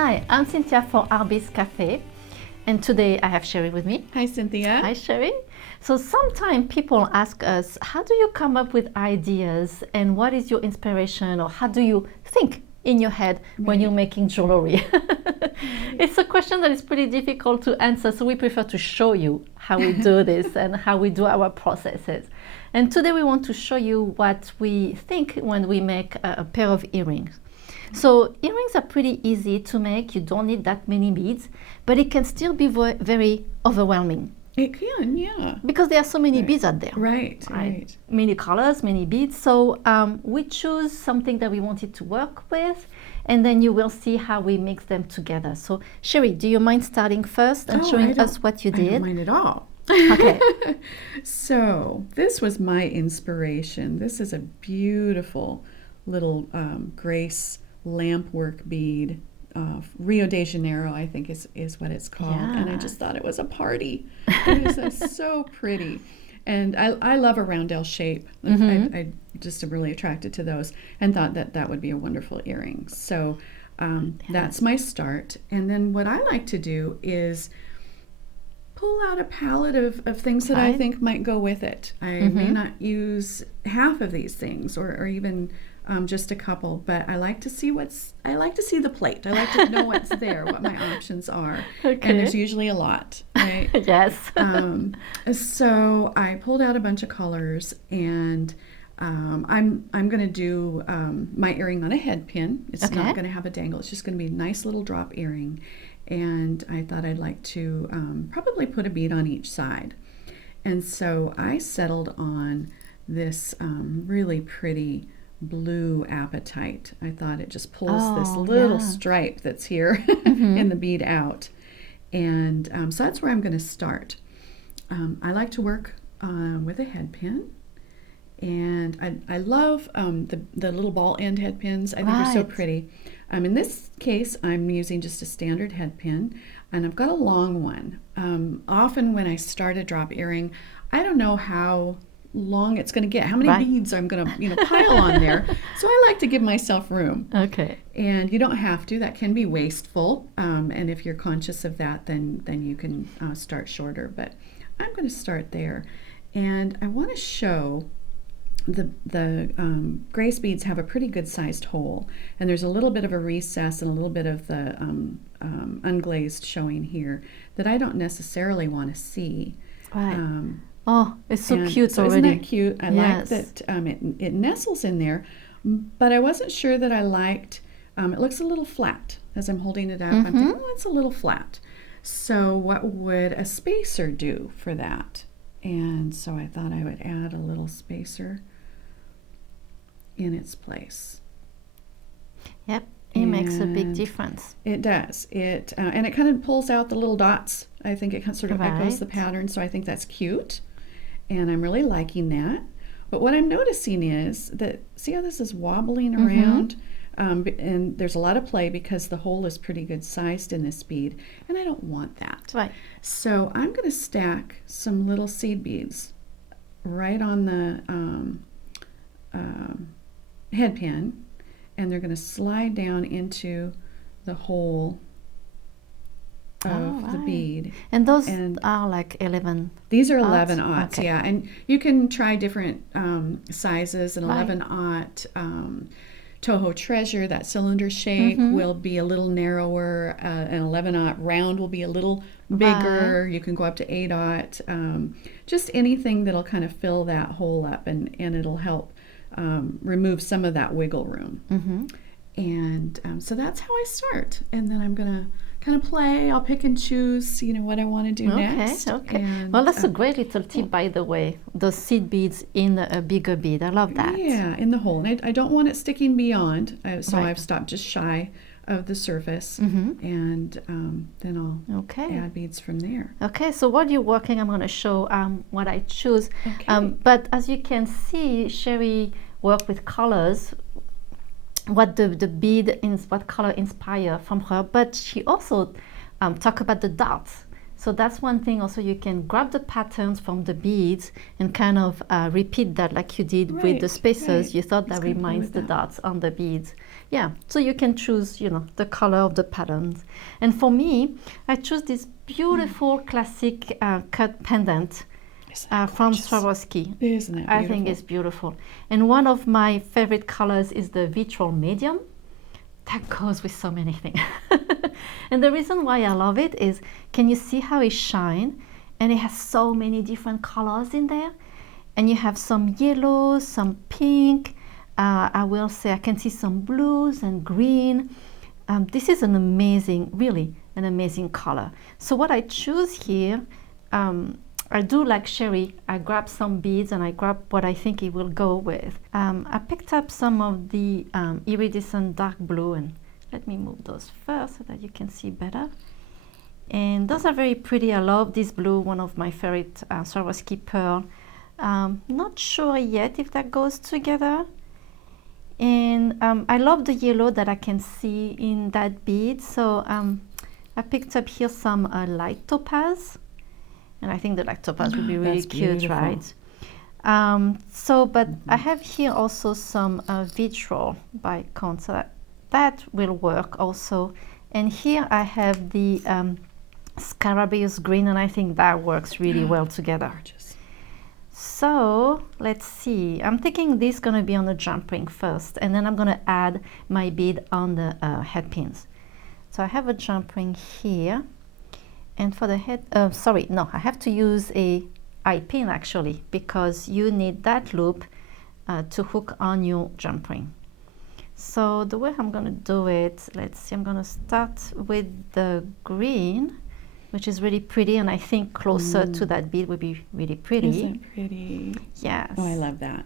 Hi, I'm Cynthia for Artbeads Cafe, and today I have Cheri with me. Hi, Cynthia. Hi, Cheri. So sometimes people ask us, how do you come up with ideas and what is your inspiration, or how do you think in your head when you're making jewelry? It's a question that is pretty difficult to answer, so we prefer to show you how we do this and how we do our processes. And today we want to show you what we think when we make a pair of earrings. So earrings are pretty easy to make. You don't need that many beads, but it can still be very overwhelming. It can, yeah. Because there are so many beads out there. Right. Many colors, many beads. So we choose something that we wanted to work with, and then you will see how we mix them together. So Cheri, do you mind starting first and showing us what you did? I don't mind at all. Okay. So this was my inspiration. This is a beautiful little Grace lampwork bead. Rio de Janeiro, I think is what it's called. Yeah. And I just thought it was a party. It is so pretty. And I love a roundel shape. I just am really attracted to those and thought that would be a wonderful earring. So that's my start. And then what I like to do is pull out a palette of things that I think might go with it. I may not use half of these things or even just a couple, but I like to see the plate. I like to know what's there, what my options are. Okay. And there's usually a lot, right? Yes. So I pulled out a bunch of colors, and I'm going to do my earring on a head pin. It's not going to have a dangle. It's just going to be a nice little drop earring. And I thought I'd like to probably put a bead on each side. And so I settled on this really pretty blue apatite. I thought it just pulls this little stripe that's here in the bead out. And so that's where I'm going to start. I like to work with a head pin. And I love the little ball end head pins. I think they're so pretty. In this case, I'm using just a standard head pin, and I've got a long one. Often when I start a drop earring, I don't know how long it's going to get, how many beads I'm going to pile on there. So I like to give myself room. Okay. And you don't have to. That can be wasteful. And if you're conscious of that, then you can start shorter. But I'm going to start there. And I want to show the Grace beads have a pretty good sized hole, and there's a little bit of a recess and a little bit of the unglazed showing here that I don't necessarily want to see. Right. It's so cute so already. Isn't that cute? I like that it nestles in there, but I wasn't sure that I liked, it looks a little flat as I'm holding it up. I'm thinking, it's a little flat. So what would a spacer do for that? And so I thought I would add a little spacer in its place. Yep, it makes a big difference. It does. It and it kind of pulls out the little dots. I think it sort of echoes the pattern, so I think that's cute, and I'm really liking that. But what I'm noticing is that, see how this is wobbling around? And there's a lot of play because the hole is pretty good sized in this bead, and I don't want that. Right. So I'm going to stack some little seed beads right on the head pin, and they're going to slide down into the hole of the bead. And those are like 11. These are 11-aughts, yeah. And you can try different sizes. An 11-aught Toho Treasure, that cylinder shape, will be a little narrower. An 11-aught round will be a little bigger. You can go up to 8-aught. Just anything that'll kind of fill that hole up, and it'll help remove some of that wiggle room. And so that's how I start. And then I'm going to kind of play. I'll pick and choose, what I want to do next. Okay. And, well, that's a great little tip, by the way. Those seed beads in a bigger bead. I love that. Yeah, in the hole. And I don't want it sticking beyond, so I've stopped just shy of the surface. And then I'll add beads from there. Okay, so while you're working, I'm going to show what I choose. But as you can see, Cheri worked with colors, what the bead, what color inspire from her, but she also talked about the dots. So that's one thing. Also, you can grab the patterns from the beads and kind of repeat that like you did with the spacers. You thought that reminds the dots on the beads. Yeah, so you can choose, you know, the color of the patterns. And for me, I chose this beautiful classic cut pendant from Swarovski. Isn't that beautiful? I think it's beautiful. And one of my favorite colors is the vitriol medium. That goes with so many things. And the reason why I love it is, can you see how it shines? And it has so many different colors in there. And you have some yellow, some pink. I will say I can see some blues and green. This is an amazing, really an amazing color. So what I choose here, I do like Cheri. I grab some beads and I grab what I think it will go with. I picked up some of the iridescent dark blue, and let me move those first so that you can see better. And those are very pretty. I love this blue, one of my favorite Swarovski pearl. Not sure yet if that goes together. And I love the yellow that I can see in that bead. So I picked up here some light topaz. And I think the light topaz would be really cute, beautiful. Right? But I have here also some vitriol by Cone, so that will work also. And here I have the Scarabaeus green, and I think that works really well together. Gorgeous. So let's see. I'm thinking this is going to be on the jump ring first, and then I'm going to add my bead on the head pins. So I have a jump ring here. And for the head, I have to use a eye pin actually, because you need that loop to hook on your jump ring. So the way I'm going to do it, let's see, I'm going to start with the green, which is really pretty, and I think closer to that bead would be really pretty. Isn't that pretty? Yes. Oh, I love that.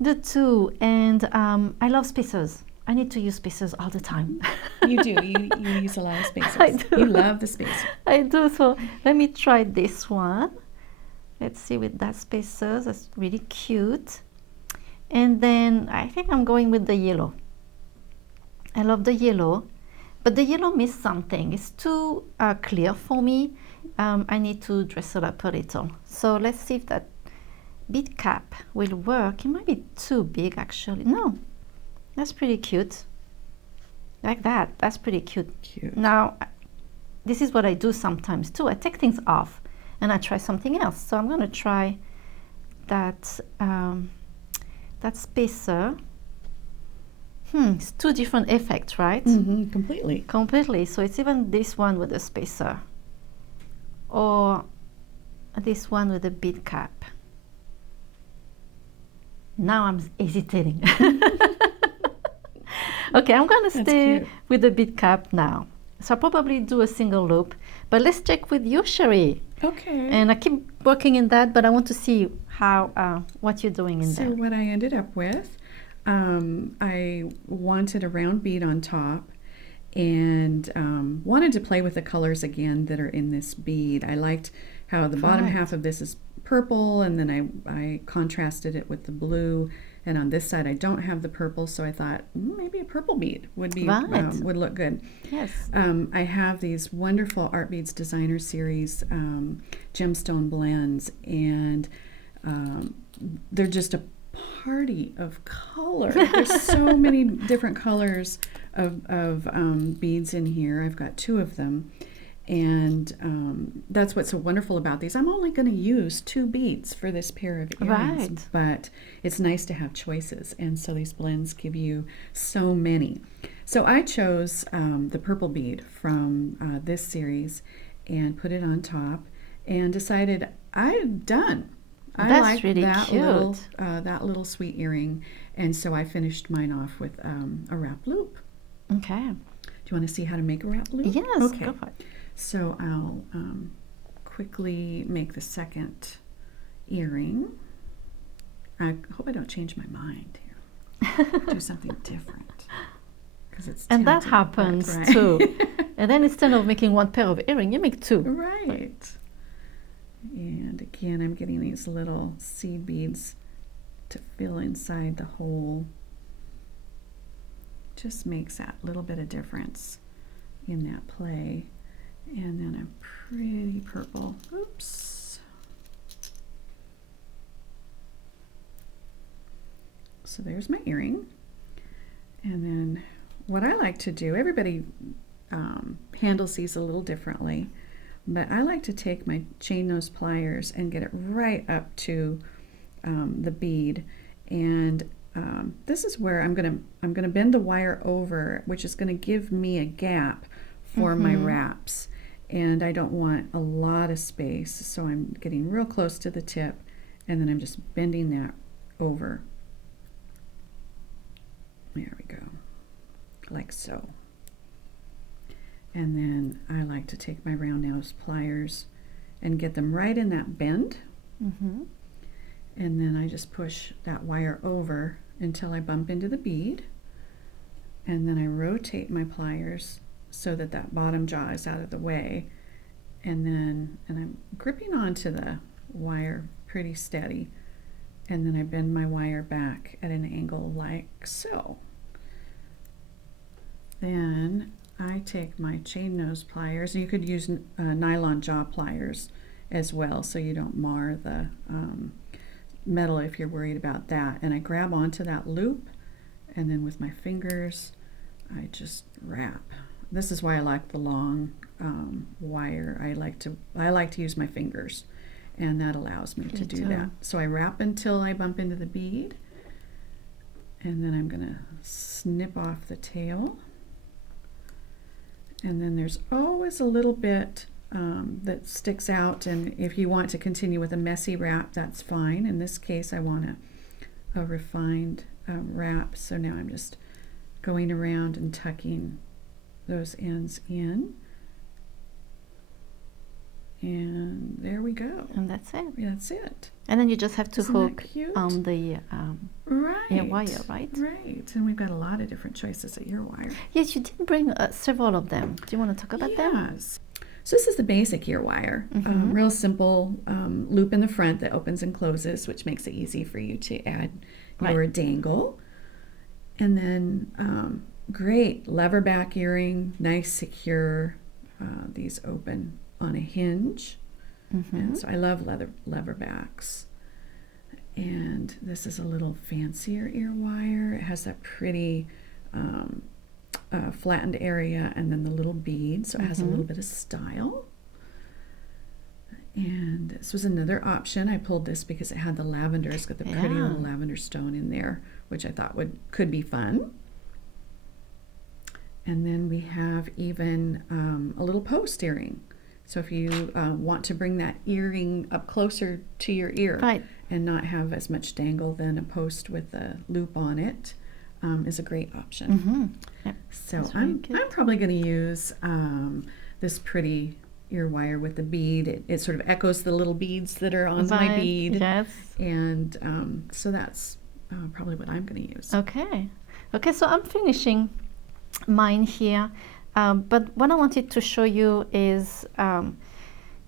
The two, and I love spacers. I need to use spacers all the time. You do. You use a lot of spacers. I do. You love the spacer. I do. So let me try this one. Let's see with that spacers. That's really cute. And then I think I'm going with the yellow. I love the yellow, but the yellow missed something. It's too clear for me. I need to dress it up a little. So let's see if that bead cap will work. It might be too big actually. No. That's pretty cute. Like that. That's pretty cute. Now, this is what I do sometimes too. I take things off and I try something else. So I'm going to try that that spacer. It's two different effects, right? Mm-hmm, completely. Completely. So it's even this one with a spacer, or this one with a bead cap. Now I'm hesitating. Okay, I'm going to stay with the bead cap now. So I'll probably do a single loop, but let's check with you, Cheri. Okay. And I keep working in that, but I want to see how what you're doing in there. So what I ended up with, I wanted a round bead on top, and wanted to play with the colors again that are in this bead. I liked how the bottom half of this is purple, and then I contrasted it with the blue. And on this side, I don't have the purple, so I thought maybe a purple bead would be would look good. Yes. I have these wonderful Artbeads Designer Series gemstone blends, and they're just a party of color. There's so many different colors of beads in here. I've got 2 of them. And that's what's so wonderful about these. I'm only going to use 2 beads for this pair of earrings, but it's nice to have choices. And so these blends give you so many. So I chose the purple bead from this series and put it on top and decided I'm done. I like really that little sweet earring, and so I finished mine off with a wrap loop. Okay. Do you want to see how to make a wrap loop? Yes. Okay. Go for it. So I'll quickly make the second earring. I hope I don't change my mind here. Do something different. It's and that happens too. And then instead of making 1 pair of earrings, you make 2. Right. And again, I'm getting these little seed beads to fill inside the hole. Just makes that little bit of difference in that play. And then a pretty purple. Oops. So there's my earring. And then what I like to do, everybody handles these a little differently, but I like to take my chain nose pliers and get it right up to the bead. And this is where I'm gonna bend the wire over, which is gonna give me a gap for my wraps. And I don't want a lot of space, so I'm getting real close to the tip, and then I'm just bending that over. There we go, like so. And then I like to take my round nose pliers and get them right in that bend. And then I just push that wire over until I bump into the bead. And then I rotate my pliers so that that bottom jaw is out of the way. And I'm gripping onto the wire pretty steady. And then I bend my wire back at an angle like so. Then I take my chain nose pliers. You could use nylon jaw pliers as well, so you don't mar the metal if you're worried about that. And I grab onto that loop, and then with my fingers I just wrap. This is why I like the long wire. I like to use my fingers, and that allows me to do that. So I wrap until I bump into the bead, and then I'm gonna snip off the tail. And then there's always a little bit that sticks out, and if you want to continue with a messy wrap, that's fine. In this case, I want a refined wrap, so now I'm just going around and tucking those ends in. And there we go. And that's it. That's it. And then you just have to Isn't hook that cute? on the ear wire, right? Right. And we've got a lot of different choices of ear wire. Yes, you did bring several of them. Do you want to talk about them? Yes. So this is the basic ear wire. Real simple loop in the front that opens and closes, which makes it easy for you to add your dangle. And then great lever back earring, nice, secure. These open on a hinge. And so I love lever backs. And this is a little fancier ear wire. It has that pretty flattened area and then the little bead, so it has a little bit of style. And this was another option. I pulled this because it had the lavender. It's got the pretty little lavender stone in there, which I thought could be fun. And then we have even a little post earring. So if you want to bring that earring up closer to your ear and not have as much dangle, then a post with a loop on it is a great option. So I'm probably going to use this pretty ear wire with the bead. It sort of echoes the little beads that are on my bead. Yes. And so that's probably what I'm going to use. Okay, so I'm finishing mine here. But what I wanted to show you is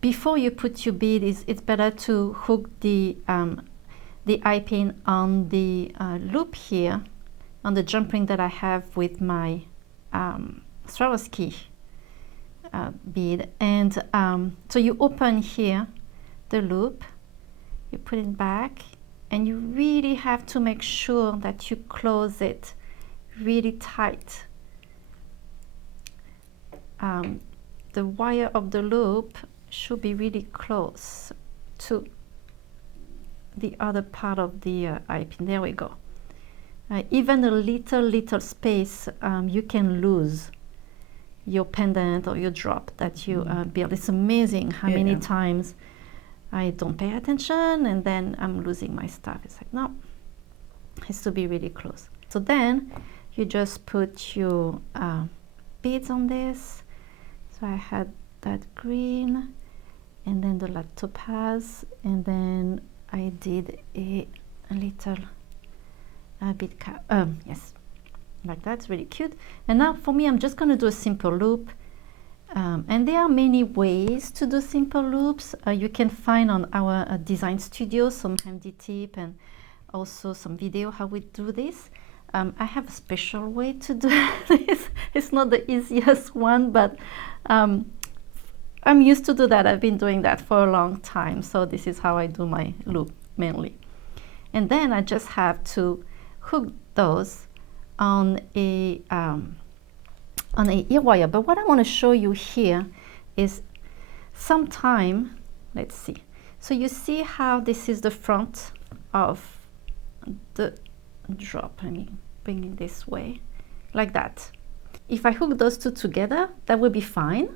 before you put your bead, it's better to hook the eye pin on the loop here, on the jump ring that I have with my Swarovski bead. And so you open here the loop, you put it back, and you really have to make sure that you close it really tight. The wire of the loop should be really close to the other part of the eye pin. There we go. Even a little space, you can lose your pendant or your drop that you build. It's amazing how many times I don't pay attention and then I'm losing my stuff. It's like, no, it has to be really close. So then you just put your beads on this. So I had that green and then the light topaz, and then I did a little bead cap. Yes, like that's really cute. And now for me, I'm just going to do a simple loop. And there are many ways to do simple loops. You can find on our design studio some handy tip and also some video how we do this. I have a special way to do this. It's not the easiest one, but I'm used to do that. I've been doing that for a long time. So this is how I do my loop mainly. And then I just have to hook those on a ear wire. But what I want to show you here is sometime, let's see. So you see how this is the front of the drop. Let me bring it this way, like that. If I hook those two together, that will be fine.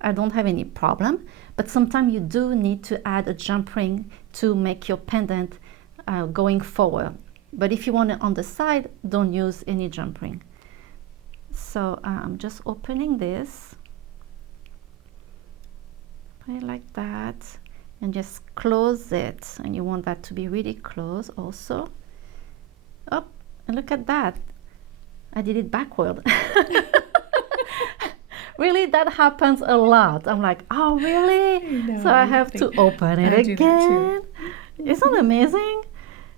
I don't have any problem. But sometimes you do need to add a jump ring to make your pendant going forward. But if you want it on the side, don't use any jump ring. So I'm just opening this, put it like that, and just close it. And you want that to be really close also. Oh, and look at that. I did it backward. Really, that happens a lot. I'm like, oh, really? So I have to open it again. Isn't it amazing?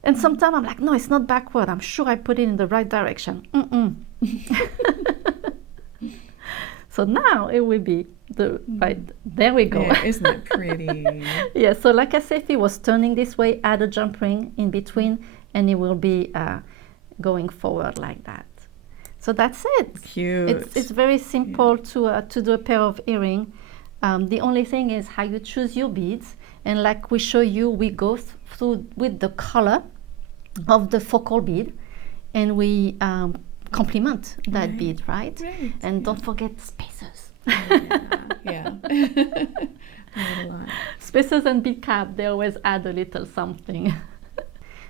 And sometimes I'm like, no, it's not backward. I'm sure I put it in the right direction. So now it will be the right. There we go. Yeah, isn't that pretty? Yeah, so like I said, if it was turning this way, add a jump ring in between, and it will be going forward like that. So that's it. Cute. It's very simple to do a pair of earring. The only thing is how you choose your beads. And like we show you, we go through with the color of the focal bead, and we complement that bead, right? And don't forget spacers. Yeah. Spacers and bead cap, they always add a little something.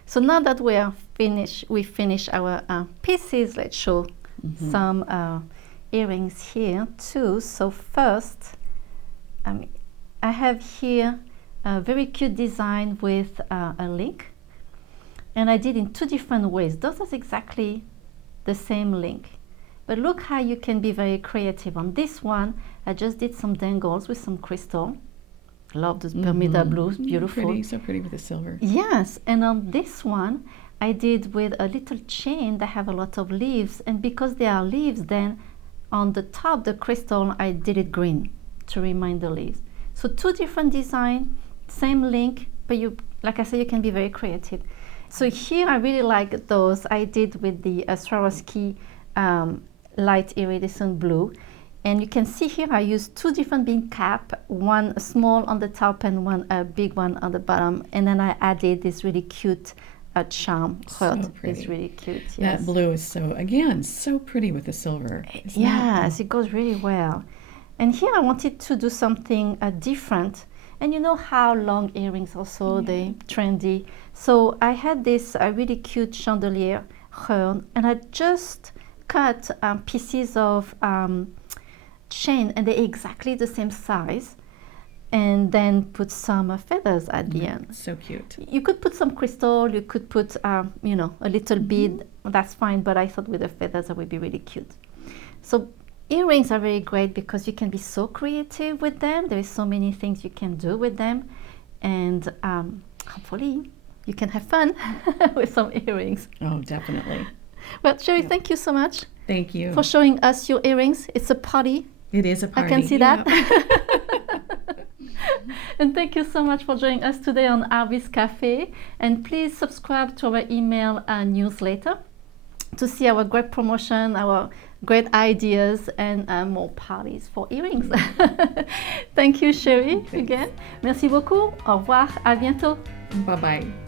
So now that we are finished, we finish our pieces. Let's show some earrings here too. So first, I have here a very cute design with a link, and I did in two different ways. Those are exactly the same link, but look how you can be very creative. On this one, I just did some dangles with some crystal. Love this Bermuda blue, beautiful. Pretty, so pretty with the silver. Yes, and on this one, I did with a little chain that have a lot of leaves, and because they are leaves, then on the top, the crystal, I did it green to remind the leaves. So two different designs, same link, but you, like I said, you can be very creative. So here I really like those. I did with the Swarovski light iridescent blue. And you can see here I used two different bead cap, one small on the top and one big one on the bottom. And then I added this really cute charm heart. So it's really cute. Yes. That blue is so, again, so pretty with the silver. Yes, it goes really well. And here I wanted to do something different. And you know how long earrings also, they trendy. So I had this really cute chandelier heart, and I just cut pieces of chain, and they're exactly the same size, and then put some feathers at the end. So cute. You could put some crystal, you could put you know, a little bead, that's fine, but I thought with the feathers that would be really cute. So earrings are very great because you can be so creative with them. There is so many things you can do with them, and hopefully you can have fun with some earrings. Oh, definitely. Well, Cheri, thank you so much. Thank you for showing us your earrings. It's a party. It is a party. I can see that. And thank you so much for joining us today on Artbeads Cafe. And please subscribe to our email newsletter to see our great promotion, our great ideas, and more parties for earrings. Thank you, Cheri, again. Merci beaucoup. Au revoir. À bientôt. Bye-bye.